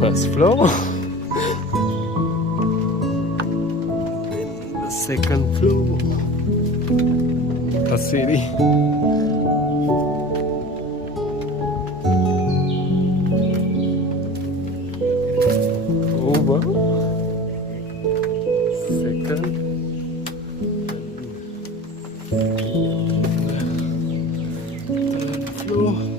First floor. Then the second floor. The city. Over. Second. Third floor.